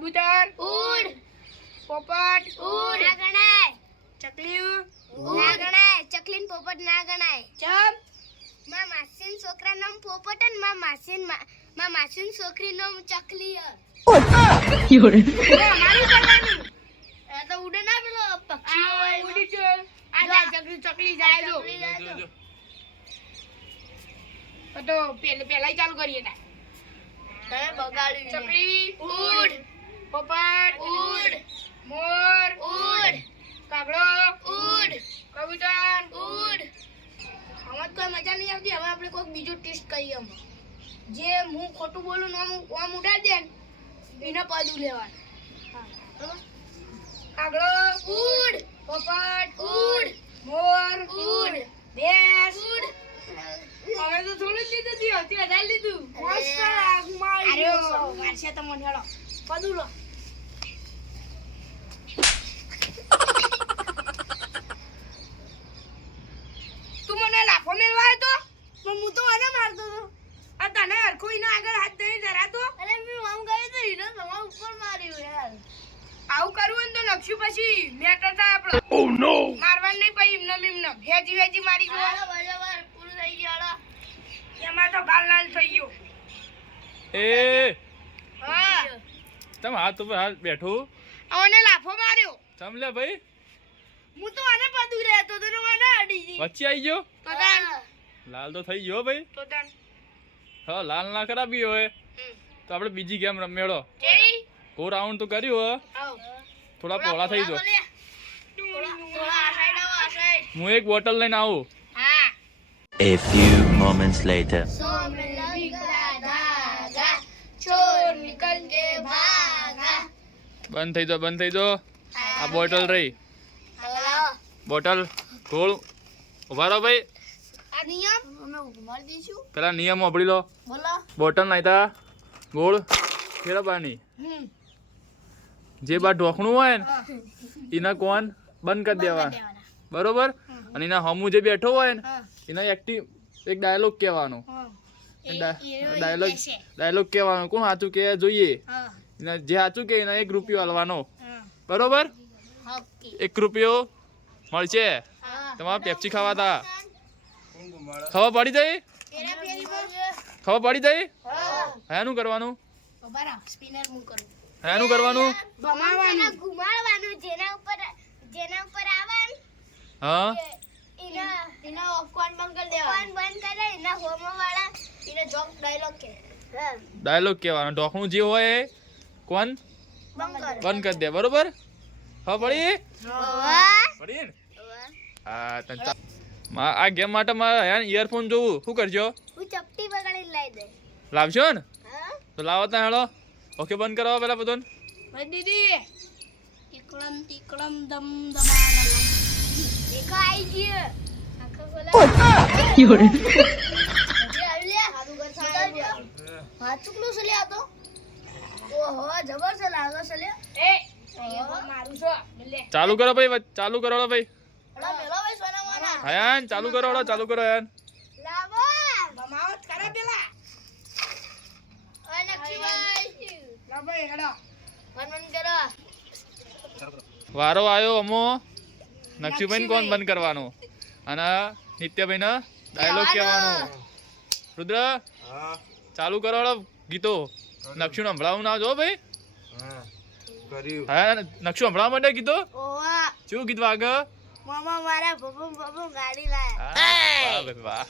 કબૂતર ઉડ પોપટ ઉડ ના ગણાય ચકલી ના ગણાય ચકલીન પોપટ ના ગણાય ચમ માં માસીન છોકરા નામ પોપટ અને માં માસીન છોકરી નામ ચકલી અમારું કરવાનું એ તો ઉડે ના પેલો પક્ષી આ હોય ઉડી ચલ આ જાય ચકલી જાય જો તો પેલા ચાલુ કરીએ તા તમે બગાડ્યું ચકલી ઉડ પોપટ ઉડ મોર ઉડ કાગડો ઉડ કબૂતર ઉડ આમાં કોઈ મજા નહીં આવતી હવે આપણે કોઈક બીજું ટેસ્ટ કરીએ આમાં જે હું ખોટું બોલું ને આમ ઉડાડી દે ને એના પદ લેવાનું કાગડો ઉડ પોપટ ઉડ મોર ઉડ ભેંસ ઉડ હવે તો થોડું જ લીધું હતી હતી વધારે લીધું મસ્ત મારશે તો મને હેડો પદું લો તું મને લાફો મેળવાય તો પણ હું તો આને મારતો હતો આ તને હરખો એના આગળ હાથ દઈને ધરાતો અરે મેં આમ કર્યું તો હીરો તમારા ઉપર માર્યું યાર આવું કરવું ને તો નક્ષુ પછી મેટર થાય આપણો ઓ નો મારવાનું નહીં પછી એમને હેજી મારી ગયો હાલો બરાબર પૂરું થઈ ગયું હાલો એમાં તો ગાલ લાલ થઈ ગયો એ હા તમે હાથ ઉપર હાથ બેઠું આવને લાફો માર્યો ચમ લે ભાઈ હું તો આને પદું રહેતો તો મને અડી ગઈ વચ્ચે આવી ગયો તો તાન લાલ તો થઈ ગયો ભાઈ તો તાન હા લાલ ના ખરાબી હોય તો આપણે બીજી ગેમ રમેડો કેવી કો રાઉન્ડ તો કર્યું હો આવ થોડા પોળા થઈ ગયો થોડા આ સાઈડ આવો આ સાઈડ હું એક બોટલ લઈને આવું હા A few moments later. सो में लगा धागा चोर निकल के भागा બંધ થઈ જો આ બોટલ રહી हेलो બોટલ ગોળ ઉભા રહો ભાઈ આ નિયમ અમે ઘુમાડી દઈશું પેલા નિયમ વાપરી લો બોલો બોટલ નાખતા ગોળ ફેરવવાની જે બાર ઢોકણું હોય ને એના કોન બંધ કરી દેવાના બરોબર અને એના હમું જે બેઠો હોય ને એના એક્ટિવ એક ડાયલોગ કહેવાનો ડાયલોગ કહેવાનો કોણ સાચું કે જોઈએ એના જે સાચું કે એના 1 રૂપિયો હાલવાનો બરોબર 1 રૂપિયો મળશે તમારે પેપ્સી ખાવા તા ખબર પડી જાય ખબર પડી જાય હયાનું કરવાનું બરાબર સ્પિનર મુ કરું હયાનું કરવાનું ભમાવાનું ઘુમાડવાનું જેના ઉપર આવે ને હા એના કોણ બંધ કરી દેવા કોણ બંધ કરે એના હોમો વાળા એને જોક ડાયલોગ કે ડાયલોગ કહેવાનો ઢોકણું જે હોય એ કોણ બંધ કરી દે બરોબર ખબર પડી ને હા આ ગેમ માટે મારે ઇયરફોન જોવું શું કરજો હું ચપટી બગાડીને લાવી દે લાવશો ને હા તો લાવો ત્યાં હેડો ઓકે બંધ કરાવો પેલા બધું દીદી ટીકડમ દમ દમાડમ દેખો આઈ ગયો આખો બોલા જે આવી લે હારું કર સાહેબ હાથ ચુકલું છે લે આ તો ઓહો જબર છે લાગો છે લે એ અહીંયા મારું છો લે ચાલુ કરો ભાઈ ચાલુ કરો ભાઈ ઓલા મેલો ભાઈ સોના મોના હયાન ચાલુ કરો હયાન લાવો ભમાવો જ કરે પેલા ઓય નક્ષીભાઈ લા ભાઈ હેડો વન કરો વારો આવ્યો અમો નક્ષુભાઈ કોણ બંધ કરવાનો અને નિત્યભાઈ ને ડાયલોગ કહેવાનો રુદ્ર ચાલુ કરો ગીતો નક્ષુ સંભળાવું ના જો ભાઈ હા નક્ષુ સંભળાવવા માટે ગીતો ઓવા શું ગીત વાગે મામા મારા બબુ ગાડી લાયા વાહ ભાઈ વાહ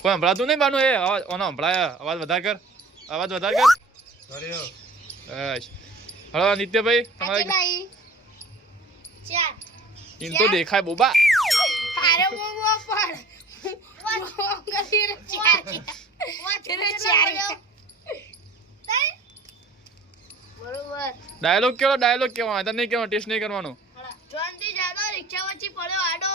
કોઈ સંભળાતું નહીં બાનું એ અવાજ ઓનો સંભળાય અવાજ વધાર કર બસ હલો નિત્યભાઈ તમારે ભાઈ ચાર એમ તો દેખાય બોબા અરે વો પણ ગલી રે ચાર ચાર બરોબર ડાયલોગ કેવાનો તને નહીં કેવાનો ટેસ્ટ નહીં કરવાનો જોનથી જાડો રિક્ષા વચ્ચે પડ્યો આડો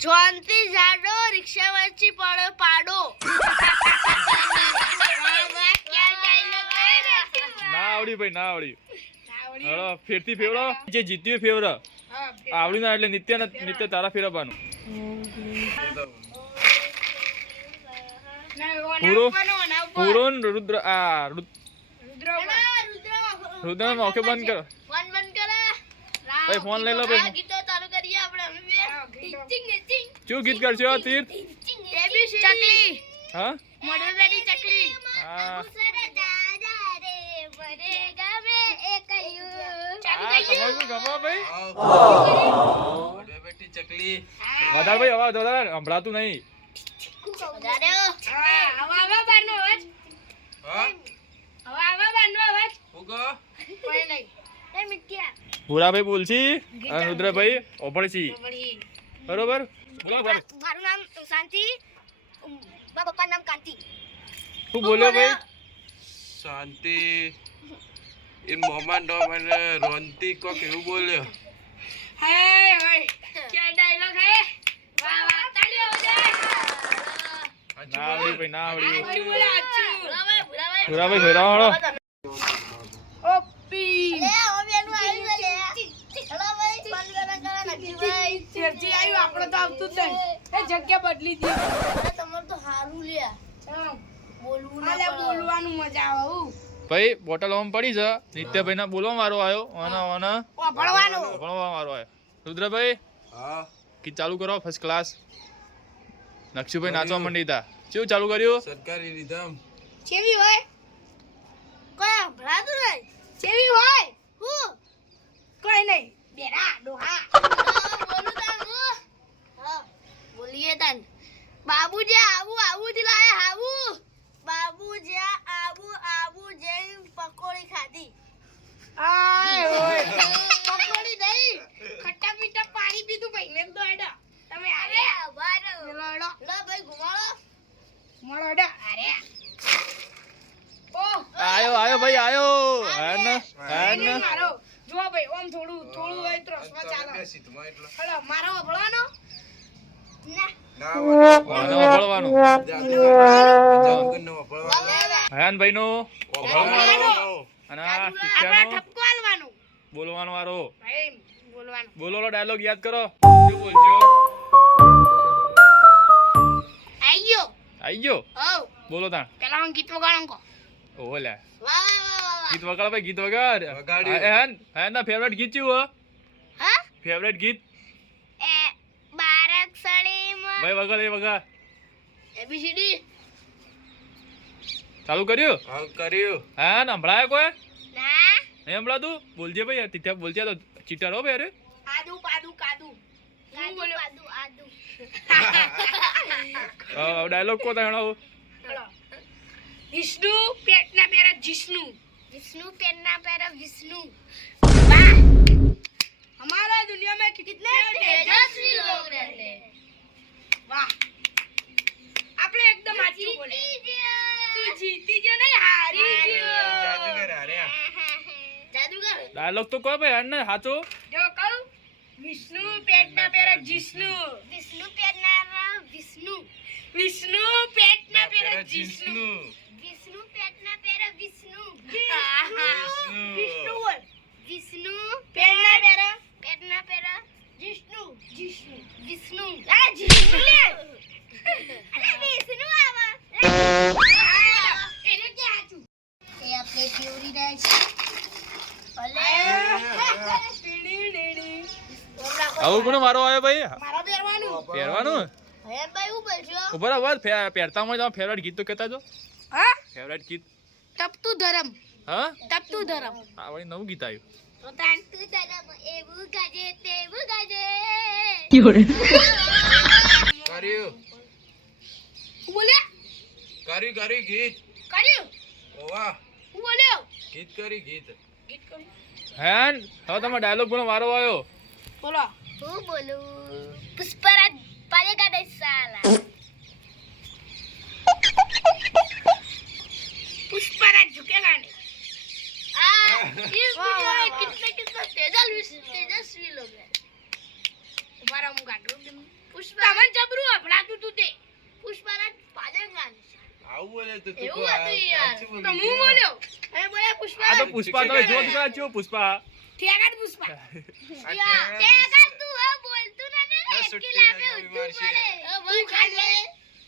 જોનથી જાડો રિક્ષા વચ્ચે પડ્યો પાડો ના આવડી ભાઈ ના આવડી હળો ફેરથી ફેવડો જે જીત્યું ફેવરો આવડી ના એટલે નિત્ય તારા ફેરવવાનું પૂરો રુદ્ર રુદ્ર મોકે બંધ કરો ફોન બંધ કરે. ભાઈ ફોન લઈ લો આ ભાઈ ગીતો ચાલુ કરીએ આપણે અમે બે. શું ગીત કરશો તીર્થ ચકલી હા મોઢું બેડી ચકલી. હા તમારું ગમો ભાઈ ચકલી વધારે ભાઈ અવાજ વધારે સંભળાતું નહીં ભૂરાભાઈ બોલછી અને રુદ્રભાઈ ઓભળછી બરોબર બોલો ભાઈ મારું નામ શાંતિ, મારા પપ્પાનું નામ કાંતિ. શું બોલ્યો ભાઈ શાંતિ એ મોમાં નો મને રોંતી કોક એવું બોલ્યો ના આવડી ભાઈ ના આવડી ભૂરાભાઈ, ભૂરાભાઈ. ભૂરાભાઈ ભેરા વાળો લે, હવે એનું આવ્યું છે લે. હેલો ભાઈ, ફોન કરો નક્કીભાઈ. જગ્યા બદલી દીધી અરે તમારું તો હારું લે. બોલવું ના પડે. બોલવાનું મજા આવે ભાઈ બોટલ ઓમ પડી છે નિત્યભાઈ ના બોલવા મારો આવ્યો ઓના ભણવાનું ભણવા મારો આવ્યો રુદ્રભાઈ હા ગીત ચાલુ કરો ફર્સ્ટ ક્લાસ નક્ષુભાઈ નાચવા માંડી તા શું ચાલુ કર્યું સરકારી રીધમ કેવી હોય કોઈ સંભળાતું નહીં. કેવી હોય હું? કોઈ નહીં બેરા ડોહા બોલું તાન હું? હા, બોલીએ તાન. બાબુજી આવું આવું જ લાયા હાવું. બાબુજી આવું આવું જઈને પકોડી ખાધી. આય હોય પકોડી નહીં. ખટ્ટા મીઠા પાણી પીધું ભાઈ મેં તો એડા તમે અરે આરે બાર. મેલો એડો લો ભાઈ ઘુમાડો. મળો એડા આરે ઓ આયો ભાઈ આયો હેન મારો જો ભાઈ ઓમ થોડું હોય તો રસમાં ચાલે બેસીતમાં એટલે હલો મારો ભળવાનો ના. ના વળવાનું હયાન ભાઈ નો અને આ આપણે શિક્ષાનો ઠપકો આલવાનો બોલવાનો વારો ભાઈ બોલવાનું બોલો ડાયલોગ યાદ કરો શું બોલજો આયો આઈ ગયો ઓ બોલો તાણ પેલા હું ગીત વગાડું કો ઓહો લે વાહ વાહ વાહ વાહ. ગીત વગાડ ભાઈ ગીત વગાડ વગાડ્યું. હેન ના ફેવરેટ ગીત શું હો હા? ફેવરેટ ગીત એ બારાક્ષડીમાં ભાઈ વગાડ એ વગાડ ABCD. ચાલુ કર્યું હા કર્યું હેન સંભળાય કોઈ ના. નહીં સંભળાતું બોલજે ભાઈ તીથા બોલજે તો ચીટર હો ભાઈ આદુ પાદુ કાદુ હું બોલ્યો આદુ આદુ. ડાયલોગ કો તા હણાવો હલો વિષ્ણુ પેટના પેરા જીષ્ણુ विष्णु पेन्ना पैरा विष्णु. वाह हमारा दुनिया में कितने तेजस्वी लोग रहते हैं. वाह આપણે એકદમ સાચું બોલે તું જીતી ગયો નહીં હારી ગયો જાદુગર હાર્યા जादूगर. ડાયલોગ તો કોઈ ભાઈ હેન ને સાચો જો કહું વિષ્ણુ પેટના પેરા જીષ્ણુ विष्णु पेन्ना विष्णु. વિષ્ણુ પેટના પેરા જીષ્ણુ विष्णु पेन्ना पैरा विष्णु. વિષ્ણુ બોલ विष्णु પેટના પેરા पेन्ना पैरा जिष्णु. જીષ્ણુ विष्णु. આ જીષ્ણુ લે अरे विष्णु आवा. એને કે સાચું એ આપણે થિયોરી રહે છે. ભલે. ટીડી ડીડી આવું કોનો મારો આવ્યો ભાઈ મારા પહેરવાનું પહેરવાનું હયાનભાઈ હું બોલશો? ઉપર અવાજ પહેરતા હોય તો ફેવરેટ ગીત તો કહેતા જો હા ફેવરેટ ગીત તપતું ધરમ હા તપતું ધરમ આ વળી નવું ગીત આવ્યું પોતાન તું તારા એવું ગાજે તેવું ગાજે. કર્યું હું બોલ્યો કર્યું ગીત કર્યું ઓવા હું બોલ્યો ગીત કરી ગીત ગીત કર્યું હેન હવે તમે ડાયલોગ બોલો મારો આવ્યો બોલો હું બોલું પુષ્પરાજ પાલેગા દે સાલા. पुष्पराज झुकेगा नहीं इस वीडियो में कितने तेजस्वी लोग हैं. तुम्हारा मुंह काटो पुष्पराज जबरू अपना तू ते पुष्पराज पालेगा. આવું બોલે તો તું એવું હતું યાર. तो मुंह बोलो मैं बोला આ पुष्पराज. તો પુષ્પા તમે જોત કા છો પુષ્પા ठेगा पुष्पा या तेरा तू है बोल तू ना ना अकेला पे उठू पड़े. तू खा ले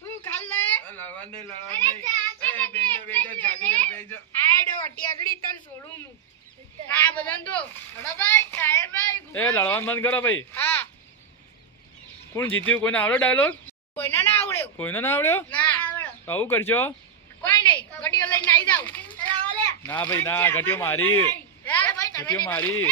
तू खा ले લડવા નહીં अरे चाचा આડો ટેકડી તન છોડું હું આ બધાને તો ભાઈ ટાયરભાઈ એ લડવાનું બંધ કરો ભાઈ. હા કોણ જીત્યું? કોઈને આવડ્યો ડાયલોગ? કોઈને ના આવડ્યો કોઈને ના આવડ્યો? ના તો આવું કરજો. કોઈ નહીં ગડીઓ લઈને આવી જાવ ના ભાઈ ના, ઘટીઓ મારી. ઘટીઓ મારી.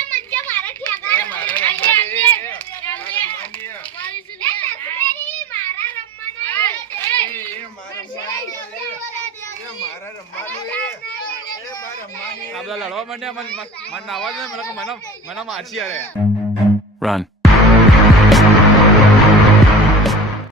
આ બધા લડવા માંડ્યા. મને નાવા દે, મને મારશી યાર. Run.